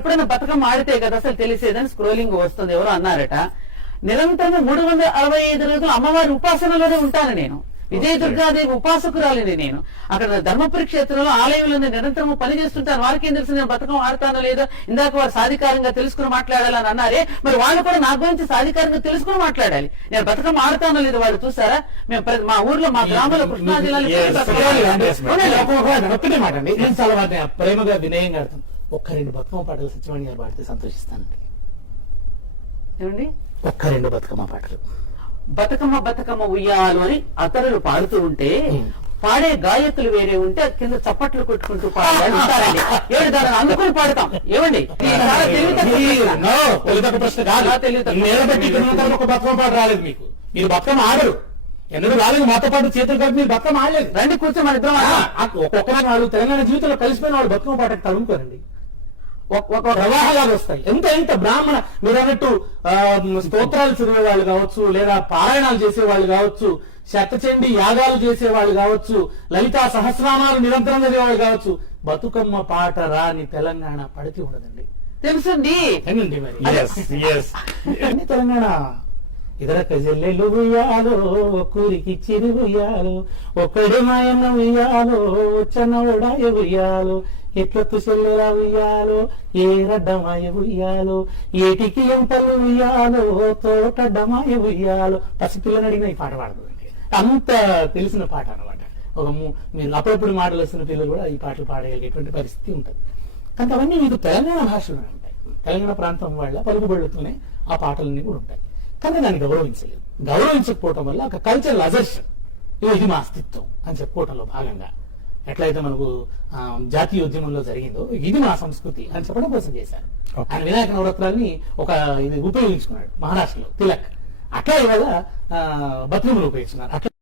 ఎప్పుడైనా బతుకమ్మ ఆడితే కదా అసలు తెలిసేదని స్క్రోలింగ్ వస్తుంది, ఎవరో అన్నారట. నిరంతరం 365 రోజులు అమ్మవారి ఉపాసనలోనే ఉంటాను నేను. విజయదుర్గాదేవి ఉపాసకురాలిని నేను. అక్కడ ధర్మపురి క్షేత్రంలో ఆలయంలోనే నిరంతరం పనిచేస్తుంటాను. వారికేం తెలుసు నేను బతుకమ్మ ఆడతానో లేదో. ఇందాక వారు సాధికారంగా తెలుసుకుని మాట్లాడాలని అన్నారే, మరి వాళ్ళు కూడా నా గురించి సాధికారంగా తెలుసుకుని మాట్లాడాలి. నేను బతుకమ్మ ఆడతానో లేదో వాళ్ళు చూసారా? మేము మా ఊర్లో మా గ్రామంలో కృష్ణా జిల్లాలో ఒక్కటే మాట అండి, నేను చాలా ప్రేమగా వినయంగా ఆడతాను. ఒక్క 2 బతుకమ్మ పాటలు సత్యవాణి గారు పాడితే సంతోషిస్తానండి. ఏమండి? ఒక్క 2 బతుకమ్మ పాటలు. బతుకమ్మ బతుకమ్మ ఉయ్యాలు అని అతరులు పాడుతూ ఉంటే పాడే గాయకులు వేరే ఉంటే కింద చప్పట్లు కొట్టుకుంటూ పాడాలి ఉంటారండి. ఏడు దాన్ని అందుకుని పాడతాం. ఏమండి? ప్రశ్న కాదు. ఒక బతుకమ్మ పాట రాలేదు మీకు, మీరు బతుకమ్మ ఆడరు, ఎన్నడూ రాలేదు. మాతో పాటు చేతులు కలిపి మీరు బతుకమ్మ ఆడలేదు. రండి కూర్చో మన ఇద్దరం. ఒక్కొక్కరు వాళ్ళు తెలంగాణ జీవితంలో కలిసిపోయిన వాళ్ళు బతుకమ్మ పాటకు తడుముకోరండి. ఒక ప్రవాహాలు వస్తాయి. ఎంత బ్రాహ్మణ మీరు అన్నట్టు స్తోత్రాలు చదివే వాళ్ళు కావచ్చు, లేదా పారాయణాలు చేసే వాళ్ళు కావచ్చు, శతచండి యాగాలు చేసే వాళ్ళు కావచ్చు, లలితా సహస్రనామాలు నిరంతరం చదివేవాళ్ళు కావచ్చు, బతుకమ్మ పాట రాని తెలంగాణ పడితే ఉండదండి. తెలుసండి మరి తెలంగాణ ఇదరక జల్లెలు ఉయ్యాలో, ఒక్కరికి చిరు ఉయ్యాలో, ఒక్కడి మాయన్న ఉయ్యాలో, చన్నవడాయ ఉయ్యాలో, ఎట్లొత్తు చెల్లెలా ఉయ్యాలో, ఏ రడ్డమాయ ఉయ్యాలో, ఏటికి ఎంతలు ఉయ్యాలో, తోటడ్డమాయ ఉయ్యాలో. పసిపిల్లని అడిగిన ఈ పాట పాడదండి, అంత తెలిసిన పాట అనమాట. మీరు అప్పుడప్పుడు మాటలు వస్తున్న పిల్లలు కూడా ఈ పాటలు పాడగలిగేటువంటి పరిస్థితి ఉంటుంది. కానీ అవన్నీ మీకు తెలంగాణ భాషలో ఉంటాయి. తెలంగాణ ప్రాంతం వాళ్ళ పలుకుబడులతోనే ఆ పాటలన్నీ కూడా ఉంటాయి. కానీ దాన్ని గౌరవించలేదు. గౌరవించకపోవటం వల్ల ఒక కల్చరల్ అజర్షన్, ఇది మా అస్తిత్వం అని చెప్పుకోవటంలో భాగంగా ఎట్లయితే మనకు జాతీయ ఉద్యమంలో జరిగిందో ఇది మా సంస్కృతి అని చెప్పడం కోసం చేశారు. ఆయన వినాయక నవరాత్రాన్ని ఇది ఉపయోగించుకున్నాడు మహారాష్ట్రలో తిలక్. అట్లా ఇవాళ బతుకమ్మలు ఉపయోగించుకున్నారు. అట్లా